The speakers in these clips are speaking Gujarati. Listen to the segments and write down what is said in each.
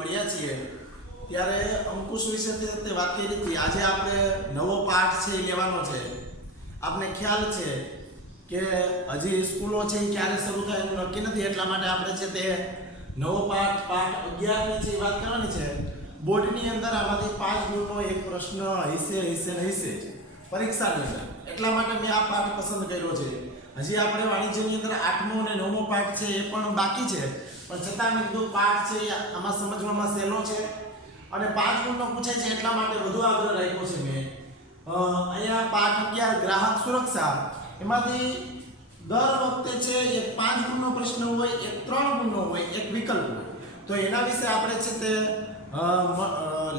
મળ્યા છીએ ત્યારે અંકુશ વિશે તે વાત કરી હતી. આજે આપણે નવો પાઠ છે એ લેવાનો છે. આપને ખ્યાલ છે કે હજી સ્કૂલો છે એ ક્યારે શરૂ થાય એનું નક્કી નથી, એટલા માટે આપણે છે તે નવો પાઠ 11ની છે એ વાત કરવાની છે. બોર્ડની અંદર આમાંથી 5 ગુણનો એક પ્રશ્ન હશે પરીક્ષાની અંદર, એટલા માટે મેં આ પાઠ પસંદ કર્યો છે. હજી આપણે વાણિજ્યની અંદર 8મો અને 9મો પાઠ છે એ પણ બાકી છે, પણ છતાં મેં કીધું પાઠ છે આમાં સમજવામાં સહેલો છે અને 5 ગુણનો પૂછે છે, એટલા માટે વધુ આગ્રહ રાખ્યો છે મેં. અહીંયા પાઠ 11 ગ્રાહક સુરક્ષા, એમાંથી દર વખતે છે એક 5 ગુણનો પ્રશ્ન હોય, એક 3 ગુણનો હોય, એક વિકલ્પ હોય. તો એના વિશે આપણે છે તે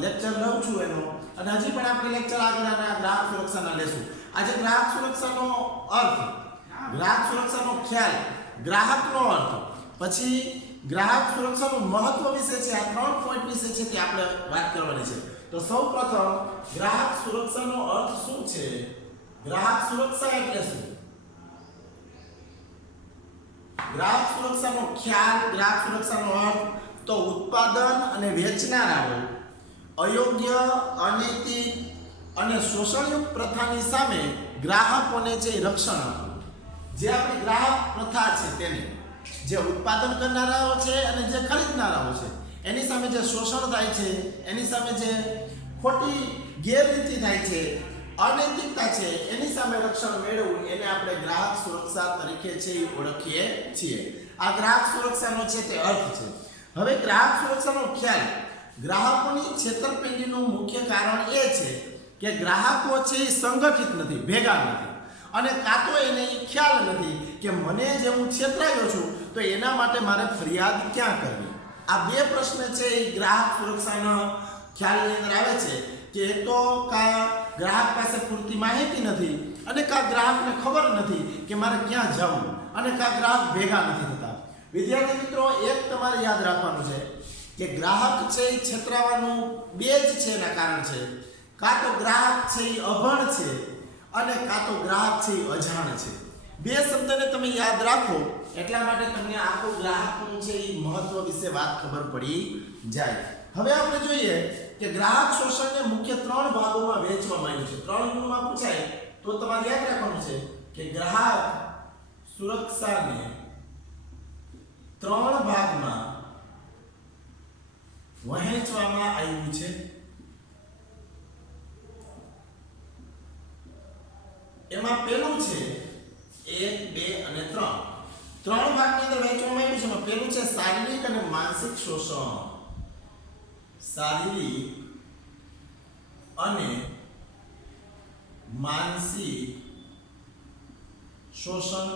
લેક્ચર લઉં છું એનો, અને હજી પણ આપણે લેક્ચર આગળના ગ્રાહક સુરક્ષાના લેશું. આજે ગ્રાહક સુરક્ષાનો અર્થ, ગ્રાહક સુરક્ષાનો ખ્યાલ, ગ્રાહકનો અર્થ, પછી ગ્રાહક સુરક્ષાનું મહત્વ વિશે છે, આ 3 પોઈન્ટ વિશે છે તે આપણે વાત કરવાની છે. તો સૌપ્રથમ ગ્રાહક સુરક્ષાનો અર્થ શું છે? ગ્રાહક સુરક્ષા એટલે શું? ગ્રાહક સુરક્ષાનો ખ્યાલ, ગ્રાહક સુરક્ષાનો અર્થ તો ઉત્પાદન અને વેચનારાઓ અયોગ્ય, અનૈતિક અને શોષણયુક્ત પ્રથાની સામે ગ્રાહકોને છે રક્ષણ આપવું. જે આપણી ગ્રાહક પ્રથા છે તેને, જે ઉત્પાદન કરનારાઓ છે અને જે ખરીદનારાઓ છે એની સામે જે શોષણ થાય છે, એની સામે જે ખોટી ગેરરીતિ થાય છે, અનૈતિકતા છે, એની સામે રક્ષણ મેળવવું, એને આપણે ગ્રાહક સુરક્ષા તરીકે છે એ ઓળખીએ છીએ. આ ગ્રાહક સુરક્ષાનો છે તે અર્થ છે. હવે ગ્રાહક સુરક્ષાનો ખ્યાલ, ગ્રાહકોની છેતરપિંડીનું મુખ્ય કારણ એ છે કે ગ્રાહકો છે એ સંગઠિત નથી, ભેગા નથી, અને કાં તો એને ખ્યાલ નથી કે મને જે હું છેતરાયો છું તો એના માટે મારે ફરિયાદ ક્યાં કરવી. આ બે પ્રશ્ન છે એ ગ્રાહક સુરક્ષાના ખ્યાલની અંદર આવે છે કે એક તો કા ગ્રાહક પાસે પૂરતી માહિતી નથી, અને કા ગ્રાહકને ખબર નથી કે મારે ક્યાં જવું, અને કા ગ્રાહક ભેગા નથી થતા. વિદ્યાર્થી મિત્રો, એક તમારે યાદ રાખવાનું છે કે ગ્રાહક છે એ છેતરાવાનું બે જ છે એના કારણ છે. કાં તો ગ્રાહક છે એ અભણ છે, અને કાં તો ગ્રાહક છે એ અજાણ છે. બે શબ્દને તમે યાદ રાખો, એટલા માટે તમને આખું ગ્રાહકનું છે એ મહત્વ વિશે વાત ખબર પડી જાય. હવે આપણે જોઈએ કે ગ્રાહક શોષણને મુખ્ય 3 ભાગોમાં વહેંચવામાં આવ્યું છે. 3 ગુણમાં પૂછાય તો તમારે યાદ રાખવાનું છે કે ગ્રાહક સુરક્ષાને 3 ભાગમાં વહેંચવામાં આવ્યું છે. એમાં પહેલું છે 1, 2 અને 3. 3 ભાગની અંદર વહેંચવામાં આવ્યું છે. એમાં પહેલું છે શારીરિક અને માનસિક શોષણ. શારીરિક અને માનસિક શોષણ.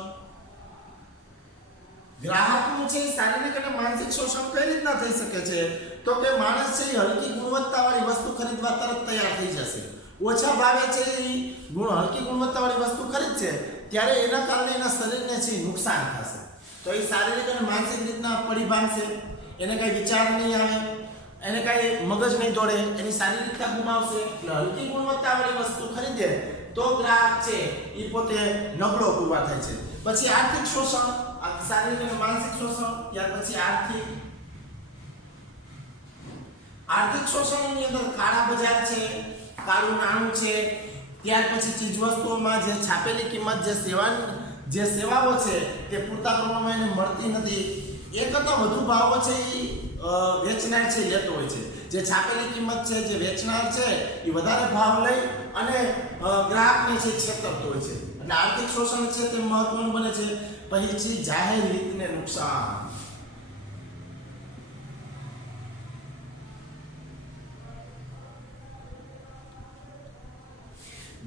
ગ્રાહકનું છે શારીરિક અને માનસિક શોષણ કઈ રીતના થઈ શકે છે? તો કે માણસ છે હલકી ગુણવત્તાવાળી વસ્તુ ખરીદવા તરત તૈયાર થઈ જશે. ઓછા ભાવે છે હલકી ગુણવત્તાવાળી વસ્તુ ખરીદશે ત્યારે એના કારણે એના શરીરને છે નુકસાન થશે. તો એ શારીરિક અને માનસિક રીતના પડી ભાંગશે, એને કઈ વિચાર નહીં આવે, એને કઈ મગજ નહીં દોડે, એની શારીરિકતા ગુમાવશે. એટલે હલકી ગુણવત્તાવાળી વસ્તુ ખરીદે તો ગ્રાહક છે એ પોતે નબળો પુરવાર થાય છે. પછી આર્થિક શોષણ, શારીરિક અને માનસિક શોષણ. ત્યાર પછી આર્થિક શોષણની અંદર કાળા બજાર છે, કાળું નાણું છે. ત્યાર પછી ચીજવસ્તુઓમાં જે છાપેલી કિંમત, જે સેવાઓ છે તે પૂરતા પ્રમાણમાં એને મળતી નથી. એક કરતાં વધુ ભાવો છે એ વેચનાર છે લેતો હોય છે. જે છાપેલી કિંમત છે, જે વેચનાર છે એ વધારે ભાવ લઈ અને ગ્રાહકને છે છેતરતો હોય છે. એટલે આર્થિક શોષણ છે તે મહત્વનું બને છે. પછી જાહેર હિતને નુકસાન.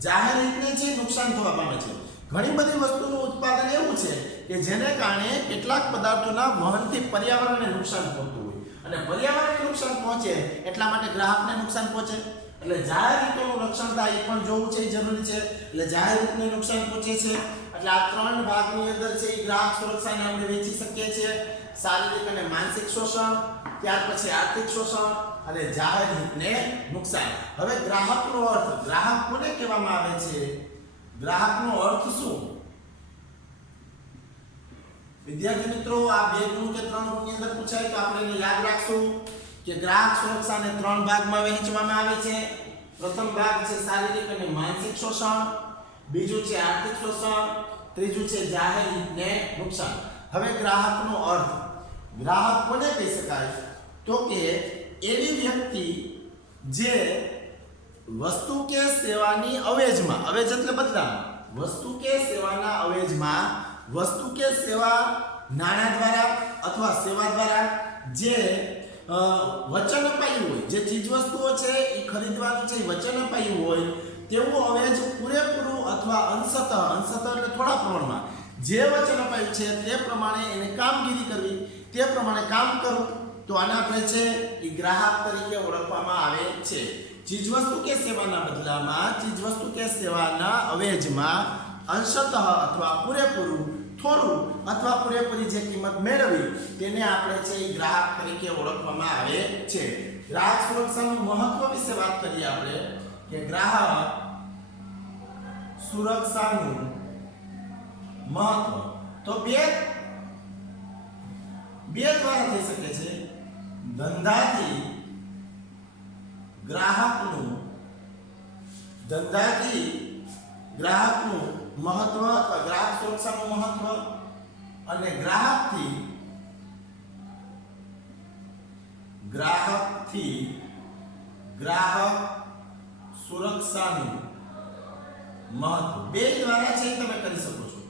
જાહેર હિતને છે નુકસાન થવા પામે છે. ઘણી બધી વસ્તુનું ઉત્પાદન એવું છે કે જેને કારણે કેટલાક પદાર્થોના વહનથી પર્યાવરણને નુકસાન પહોંચતું હોય, અને પર્યાવરણને નુકસાન પહોંચે એટલા માટે ગ્રાહકને નુકસાન પહોંચે. એટલે જાહેર હિતોનું રક્ષણ થાય એ પણ જોવું છે, એ જરૂરી છે. એટલે જાહેર હિતને નુકસાન પહોંચે છે. એટલે આ 3 ભાગની અંદર છે એ ગ્રાહક સુરક્ષાને આપણે વહેંચી શકીએ છીએ. શારીરિક અને માનસિક શોષણ, ત્યાર પછી આર્થિક શોષણ અને જાહેર હિતને નુકસાન. હવે ગ્રાહકનો અર્થ, ગ્રાહક કોને કહેવામાં આવે છે? ગ્રાહકનો અર્થ શું? વિદ્યાર્થી મિત્રો, આ 2 ગુણ કે 3 ગુણની અંદર પૂછાય તો આપણે એને યાદ રાખશું કે ગ્રાહક સુરક્ષાને 3 ભાગમાં વહેંચવામાં આવે છે. પ્રથમ ભાગ છે શારીરિક અને માનસિક શોષણ, બીજું છે આર્થિક શોષણ, ત્રીજું છે જાહેર હિતને નુકસાન. હવે ગ્રાહકનો અર્થ, ગ્રાહક કોને કહી શકાય? તો કે એવી વ્યક્તિ જે વસ્તુ કે સેવાની અવેજમાં, અવેજ એટલે બદલામાં, વસ્તુ કે સેવાના અવેજમાં વસ્તુ કે સેવા નાણાં દ્વારા અથવા સેવા દ્વારા જે વચન અપાયું હોય, જે ચીજ વસ્તુઓ છે એ ખરીદવાનું છે, વચન અપાયું હોય તેવું અવેજ પૂરેપૂરું અથવા અંશતઃ એટલે થોડા પ્રમાણમાં જે વચન અપાયું છે તે પ્રમાણે એને કામગીરી કરવી, તે પ્રમાણે કામ કરવું, તો આને આપણે છે એ ગ્રાહક તરીકે ઓળખવામાં આવે છે. ચીજવસ્તુ કે સેવાના બદલામાં, ચીજવસ્તુ કે સેવાના અવેજમાં અંશતઃ અથવા પૂરેપૂરું, થોડું અથવા પૂરેપૂરી જે કિંમત મેળવી તેને આપણે છે એ ગ્રાહક તરીકે ઓળખવામાં આવે છે. ગ્રાહક સુરક્ષાનું મહત્વ વિશે વાત કરીએ આપણે કે ગ્રાહક સુરક્ષાનું મહત્વ તો બે દ્વારા થઈ શકે છે. ધંધાથી ગ્રાહકનું મહત્વ અથવા ગ્રાહક સુરક્ષાનું મહત્વ અને ગ્રાહકથી ગ્રાહક સુરક્ષાનું મહત્વ બે દ્વારા છે તમે કરી શકો છો.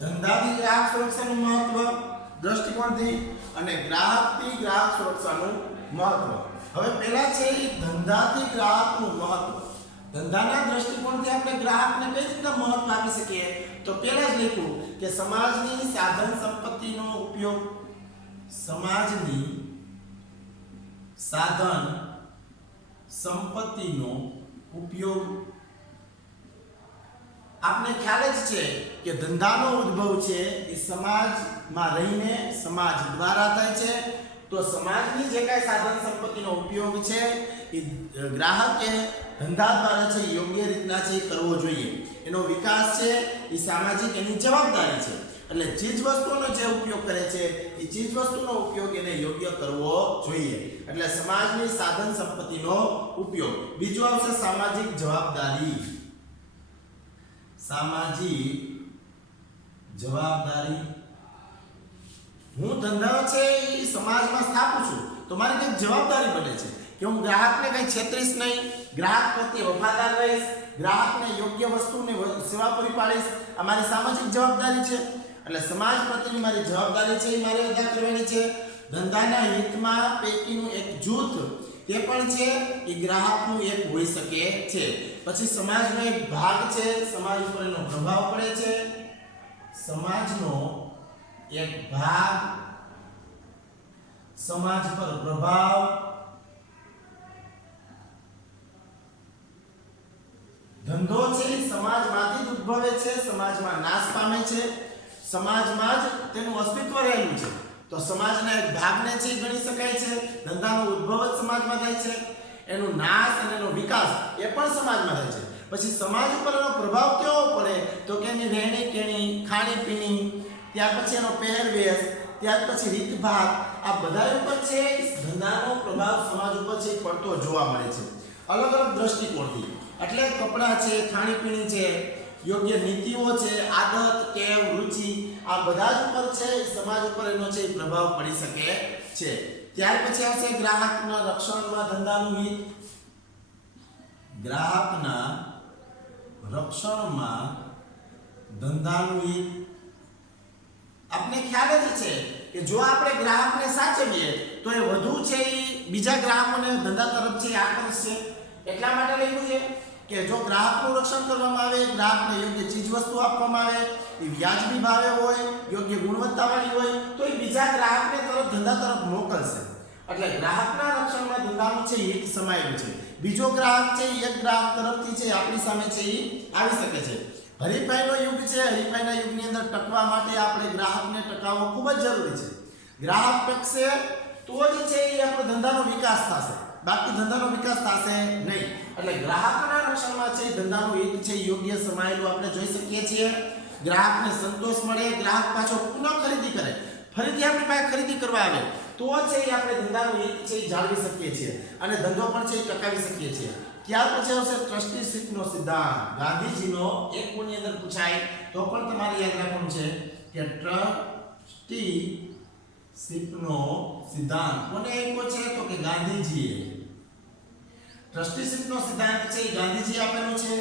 ધંધાથી ગ્રાહક સુરક્ષાનું મહત્વ દ્રષ્ટિકોણથી અને ગ્રાહકથી ગ્રાહક સુરક્ષાનું મહત્વ. હવે પહેલા છે ધંધાથી ગ્રાહકનું મહત્વ. ધંધાના દ્રષ્ટિકોણથી આપણે ગ્રાહકને કઈ રીતના મહત્વ આપી શકીએ? તો પહેલા જ લખ્યું કે સમાજની સાધન સંપત્તિનો ઉપયોગ, સમાજની સાધન સંપત્તિનો ઉપયોગ. આપને ખ્યાલ જ છે કે ધંધાનો ઉદ્ભવ છે એ સમાજમાં રહીને, સમાજ દ્વારા થાય છે. તો સમાજની જે કાંઈ સાધન સંપત્તિનો ઉપયોગ છે એ ગ્રાહકે ધંધા દ્વારા છે યોગ્ય રીતના છે કરવો જોઈએ. એનો વિકાસ છે એ સામાજિક એની જવાબદારી છે. એટલે ચીજ વસ્તુઓનો જે ઉપયોગ કરે છે એ ચીજ વસ્તુનો ઉપયોગ એને યોગ્ય કરવો જોઈએ. એટલે સમાજની સાધન સંપત્તિનો ઉપયોગ. બીજું આવશે સામાજિક જવાબદારી. સામાજિક જવાબદારી. હું ધંધા છે એ સમાજમાં સ્થાપું છું તો મારી કંઈક જવાબદારી બને છે કે હું ગ્રાહકને કંઈ છેતરીશ નહીં, ગ્રાહક પ્રત્યે વફાદાર રહીશ, ગ્રાહકને યોગ્ય વસ્તુની સેવા પૂરી પાડીશ. આ મારી સામાજિક જવાબદારી છે. એટલે સમાજ પ્રત્યેની મારી જવાબદારી છે એ મારે અદા કરવાની છે. ધંધાના હિતમાં પૈકીનું એક જૂથ તે પણ છે એ ગ્રાહકનું એક હોઈ શકે છે. પછી સમાજનો એક ભાગ છે, સમાજ ઉપર એનો પ્રભાવ પડે છે. સમાજનો એક ભાગ, સમાજ પર પ્રભાવ. ધંધો છે સમાજમાંથી જ ઉદ્ભવે છે, સમાજમાં નાશ પામે છે, સમાજમાં જ તેનું અસ્તિત્વ રહેલું છે. તો સમાજના એક ભાગને છે ગણી શકાય છે. ધંધાનો ઉદ્ભવ જ સમાજમાં થાય છે, એનો નાશ અને એનો વિકાસ એ પણ સમાજમાં થાય છે. પછી સમાજ ઉપર એનો પ્રભાવ કેવો પડે તો કે એની રહેણી કેણી, ખાણી પીણી, ત્યાર પછી એનો પહેરવેશ, ત્યાર પછી રીતભાત, આ બધા ઉપર છે ધંધાનો પ્રભાવ સમાજ ઉપર છે પડતો જોવા મળે છે અલગ અલગ દ્રષ્ટિકોણથી. એટલે કપડાં છે, ખાણીપીણી છે, યોગ્ય નીતિઓ છે, આદત, ટેવ, રુચિ, આ બધા જ ઉપર છે સમાજ ઉપર એનો છે પ્રભાવ પડી શકે છે. ત્યાર પછી આવશે ગ્રાહકના રક્ષણમાં ધંધાનું હિત. ગ્રાહકના રક્ષણમાં ધંધાનું હિત. આપને ખ્યાલ જ છે કે જો આપણે ગ્રાહકને સાચવીએ તો એ વધુ છે એ બીજા ગ્રાહકોને ધંધા તરફ છે આકર્ષશે. એટલા માટે લખ્યું છે કે જો ગ્રાહકનું રક્ષણ કરવામાં આવે, ગ્રાહકને યોગ્ય ચીજ વસ્તુ આપવામાં આવે, એ વ્યાજબી ભાવે હોય, યોગ્ય ગુણવત્તાવાળી હોય તો એ બીજા ગ્રાહકને તરફ ધંધા તરફ મોકલશે. એટલે ગ્રાહકના રક્ષણમાં ધંધાનું છે હિત સમાયેલું છે. બીજો ગ્રાહક છે એક ગ્રાહક તરફથી છે આપણી સામે છે એ આવી શકે છે. હરીફાઈનો યુગ છે. હરીફાઈના યુગની અંદર ટકવા માટે આપણે ગ્રાહકને ટકાવવો ખૂબ જ જરૂરી છે. ગ્રાહક ટકશે તો જ છે એ આપણો ધંધાનો વિકાસ થશે, બાકી ધંધાનો વિકાસ થશે નહીં. એટલે ગ્રાહકના રક્ષણમાં છે ધંધાનું હિત છે યોગ્ય સમાયેલું આપણે જોઈ શકીએ છીએ. ગ્રાહકને સંતોષ મળે, ગ્રાહક પાછો પુનઃ ખરીદી કરે, ફરીથી આપણી પાસે ખરીદી કરવા આવે તો છે એ આપણે ધંધાનું હિત છે એ જાળવી શકીએ છીએ અને ધંધો પણ છે એ ટકાવી શકીએ છીએ. ત્યાર પછી આવશે ટ્રસ્ટીશિપનો સિદ્ધાંત. ગાંધીજીનો એક ગુણની અંદર પૂછાય તો પણ તમારે યાદ રાખવાનું છે કે ટ્રસ્ટીશિપનો સિદ્ધાંત કોને આપ્યો છે તો કે ગાંધીજીએ. ટ્રસ્ટીશિપનો સિદ્ધાંત છે એ ગાંધીજી આપેલો છે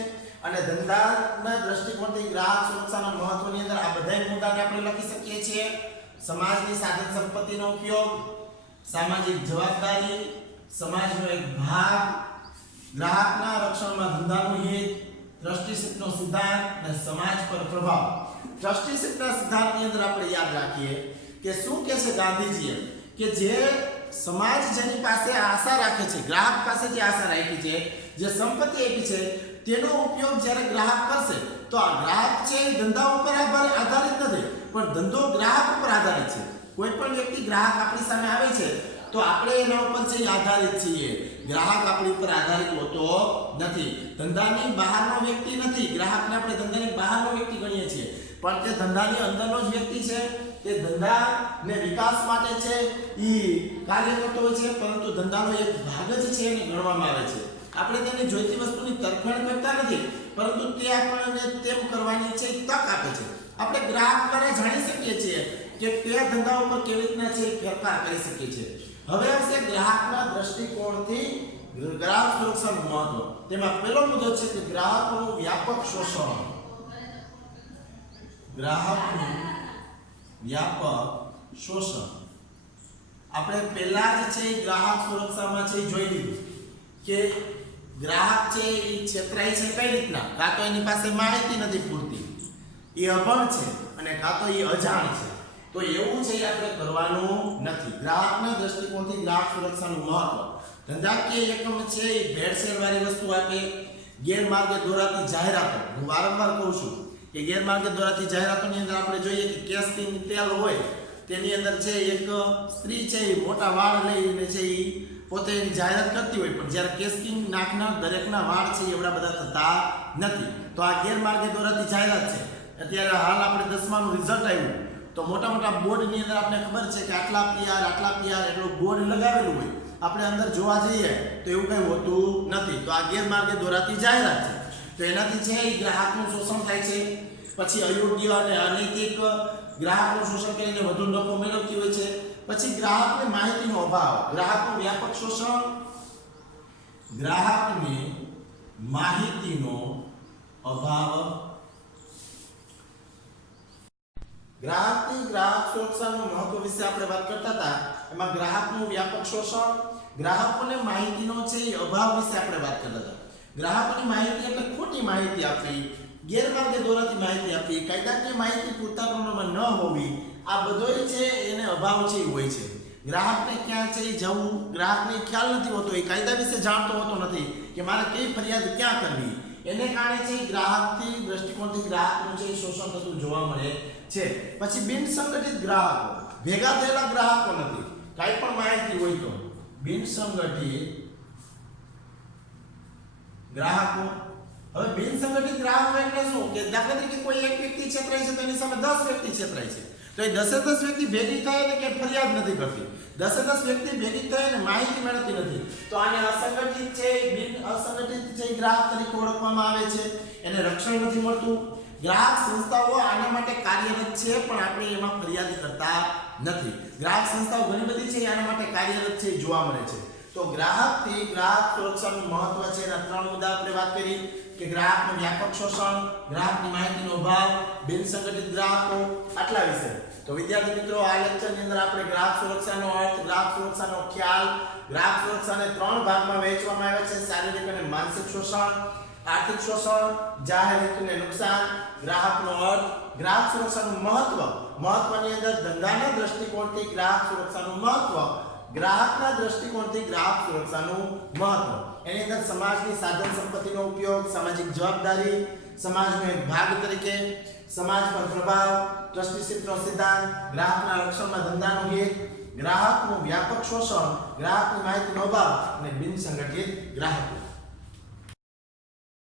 અને ધંધાના દ્રષ્ટિકોણથી ગ્રાહક સુરક્ષાના મહત્વની અંદર આ બધા મુદ્દાને આપણે લખી શકીએ છીએ. સમાજની સાધન સંપત્તિનો ઉપયોગ, સામાજિક જવાબદારી, સમાજનો એક ભાગ, ગ્રાહકના રક્ષણમાં ધંધાનું હિત, ટ્રસ્ટીશિપનો સિદ્ધાંત અને સમાજ પર પ્રભાવ. ટ્રસ્ટીશિપના સિદ્ધાંતની અંદર આપણે યાદ રાખીએ કે શું કહે છે ગાંધીજીએ કે જે સમાજ જેની પાસે આશા રાખે છે, ગ્રાહક પાસે જે આશા રાખી છે, જે સંપત્તિ આપી છે તેનો ઉપયોગ જ્યારે ગ્રાહક કરશે તો આ ગ્રાહક છે એ ધંધા ઉપર આધારિત નથી પણ ધંધો ગ્રાહક ઉપર આધારિત છે. કોઈ પણ વ્યક્તિ ગ્રાહક આપણી સામે આવે છે તો આપણે એના ઉપર છે આધારિત છીએ. ગ્રાહક આપણી ઉપર આધારિત હોતો નથી. ધંધાની બહારનો વ્યક્તિ નથી. ગ્રાહકને આપણે ધંધાની બહારનો વ્યક્તિ ગણીએ છીએ પણ તે ધંધાની અંદરનો જ વ્યક્તિ છે. તે ધંધાને વિકાસ માટે છે એ કાર્ય કરતો હોય છે પરંતુ ધંધાનો એક ભાગ જ છે એને ગણવામાં આવે છે. આપણે તેને જોઈતી વસ્તુની તરફેણ કરતા નથી પરંતુ તે આપણને તેમ કરવાની છે તક આપે છે. આપણે ગ્રાહક દ્વારા જાણી શકીએ છીએ કે તે ધંધા ઉપર કેવી રીતના છે ફેરફાર કરી શકીએ છીએ. હવે આવશે ગ્રાહકના દ્રષ્ટિકોણથી ગ્રાહક સુરક્ષાનું મહત્વ. તેમાં પહેલો મુદ્દો છે કે ગ્રાહકોનું વ્યાપક શોષણ. ગ્રાહકનું વ્યાપક શોષણ આપણે પહેલા જ છે ગ્રાહક સુરક્ષામાં છે જોઈ લીધું કે ગ્રાહક છે એ છેતરાય છે કઈ રીતના. કાં તો એની પાસે માહિતી નથી પૂરતી, એ અભણ છે અને કાં તો એ અજાણ છે. તો એવું છે આપણે કરવાનું નથી. ગ્રાહકના દ્રષ્ટિકોણથી ગ્રાહક સુરક્ષાનું મહત્વ. ધંધાકીય એકમ છે એ ભેળસેળવાળી વસ્તુ આપે, ગેરમાર્ગે દોરાતી જાહેરાતો. હું વારંવાર કહું છું કે ગેરમાર્ગે દોરાતી જાહેરાતોની અંદર આપણે જોઈએ કે કેસ્ટિંગ તેલ હોય તેની અંદર છે એક સ્ત્રી છે એ મોટા વાળ લઈને છે એ પોતે એની જાહેરાત કરતી હોય પણ જ્યારે કેસ્ટિંગ નાખનાર દરેકના વાળ છે એવડા બધા થતા નથી. તો આ ગેરમાર્ગે દોરાતી જાહેરાત છે. અત્યારે હાલ આપણે 10માનું રિઝલ્ટ આવ્યું તો મોટા મોટા બોર્ડની અંદર આપણે ખબર છે કે આટલા પીઆર એટલું બોર્ડ લગાવેલું હોય. આપણે અંદર જોવા જઈએ તો એવું કંઈ હોતું નથી. તો આ ગેરમાર્ગે દોરાતી જાહેરાત છે. તો એનાથી છે એ ગ્રાહકનું શોષણ થાય છે. પછી અયોગ્ય અને અનૈતિક ગ્રાહકનું શોષણ કરીને વધુ નફો મેળવતી હોય છે. પછી ગ્રાહકને માહિતીનો અભાવ. ગ્રાહકનું વ્યાપક શોષણ. ગ્રાહકને માહિતીનો અભાવ. ગ્રાહકની ગ્રાહક સુરક્ષાનું મહત્વ વિશે આપણે વાત કરતા હતા. એમાં ગ્રાહકનું વ્યાપક શોષણ, ગ્રાહકોને માહિતીનો છે એ અભાવ વિશે આપણે વાત કરતા હતા. ગ્રાહકોની માહિતી એટલે ખોટી માહિતી આપવી, ગેરમાર્ગે દોરાતી માહિતી આપવી, કાયદાકીય માહિતી પૂરતા પ્રમાણમાં ન હોવી, આ બધોય છે એને અભાવ છે એ હોય છે. ગ્રાહકને ક્યાં છે જવું, ગ્રાહકને ખ્યાલ નથી હોતો, એ કાયદા વિશે જાણતો હોતો નથી કે મારે કઈ ફરિયાદ ક્યાં કરવી. એને કારણે છે ગ્રાહકથી દ્રષ્ટિકોણથી ગ્રાહકનું છે શોષણ થતું જોવા મળે છે. પછી બિન સંગઠિત ગ્રાહકો, ભેગા થયેલા ગ્રાહકો નથી. કાંઈ પણ માહિતી હોય તો બિન સંગઠિત ગ્રાહકો. હવે બિન સંગઠિત ગ્રાહકો એટલે શું કે દાખલા તરીકે કોઈ એક વ્યક્તિ છેતરાય છે તો એની સામે 10 વ્યક્તિ છેતરાય છે તો એ 10 વ્યક્તિ ભેગી થઈને કે ફરિયાદ નથી કરતી, 10 વ્યક્તિ ભેગી થઈને માહિતી મેળવતી નથી. તો આને અસંગઠિત છે, બિન અસંગઠિત છે ગ્રાહક તરીકે ઓળખવામાં આવે છે. એને રક્ષણ નથી મળતું. ગ્રાહક સંસ્થાઓ આના માટે કાર્યરત છે પણ આપણે એમાં ફરિયાદ કરતા નથી. ગ્રાહક સંસ્થાઓ ઘણી બધી છે આના માટે કાર્યરત છે જોવા મળે છે. તો ગ્રાહકથી ગ્રાહક સુરક્ષાનું મહત્વ છે એના 3 મુદ્દા આપણે વાત કરી કે ગ્રાહકનું વ્યાપક શોષણ, ગ્રાહકની માહિતીનો અભાવ, બિન સંગઠિત ગ્રાહકો. આટલા વિશે તો વિદ્યાર્થી મિત્રો આ લેક્ચરની અંદર આપણે ગ્રાહક સુરક્ષાનો અર્થ, ગ્રાહક સુરક્ષાનો ખ્યાલ, ગ્રાહક સુરક્ષાને 3 ભાગમાં વહેંચવામાં આવે છે: શારીરિક અને માનસિક શોષણ, આર્થિક શોષણ, જાહેર હિતને નુકસાન. ગ્રાહકનો અર્થ, ગ્રાહક સુરક્ષાનું મહત્વની અંદર ધંધાના દ્રષ્ટિકોણથી ગ્રાહક સુરક્ષાનું મહત્વ, ગ્રાહકના દ્રષ્ટિકોણથી ગ્રાહક સુરક્ષાનું મહત્વ. એની અંદર સમાજની સાધન સંપત્તિનો ઉપયોગ, સામાજિક જવાબદારી, સમાજનો એક ભાગ તરીકે, સમાજ પર પ્રભાવ, ટ્રસ્ટીશિપનો સિદ્ધાંત, ગ્રાહકના રક્ષણમાં ધંધાનું હિત, ગ્રાહકનું વ્યાપક શોષણ, ગ્રાહકની માહિતીનો અભાવ અને બિન સંગઠિત ગ્રાહકો.